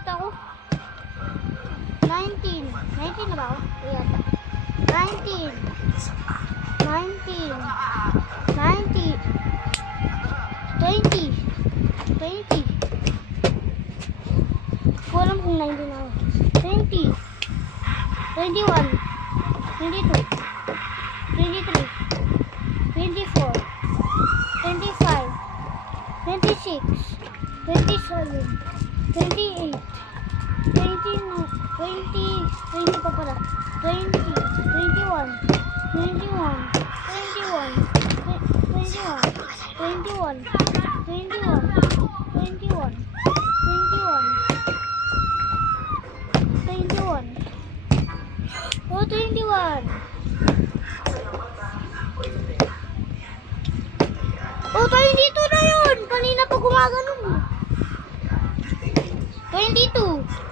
ulit ako. 19. 19 na ba ako? Iyata. 19. 19. 19. 20. 20. Ko alam kung 19 na ako. 20. 21. 22. 23. 24. 25. 26. 27. 28. 29. 20 pa pala. 20. 21. 21. 21. 21. 21. 21. 21. 21. Oh, 21. Oh, 22 na yun. Kanina pa gumaganon. 22.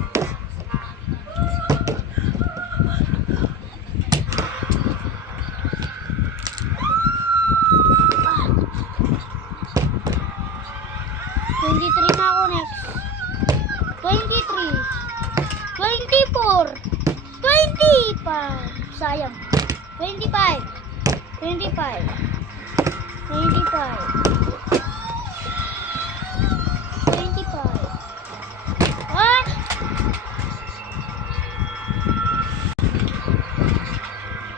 23 na ako next. 23. 24. 25. Sayang. 25. 25. 25. 25. What?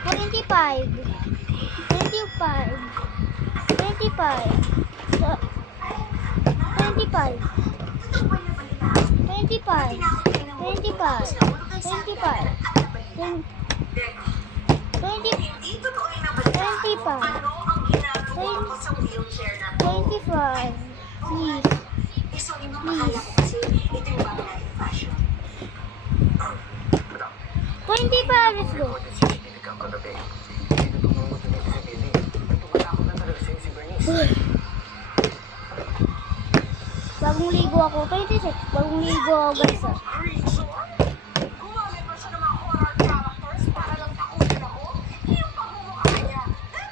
25. 25. 25. 25. 25. 25. 25. Please. Please. 25. Let's go. Bagong ligo ako. 26. Bagong ligo ako guys.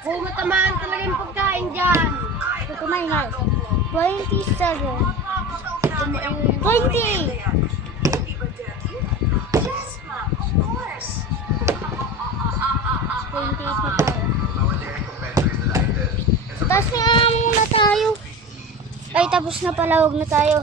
Kung matamaan talaga yung pagkain dyan. So, kumain na. 27. 20. Tapos nga muna tayo. Ay, tapos na pala. Huwag na tayo.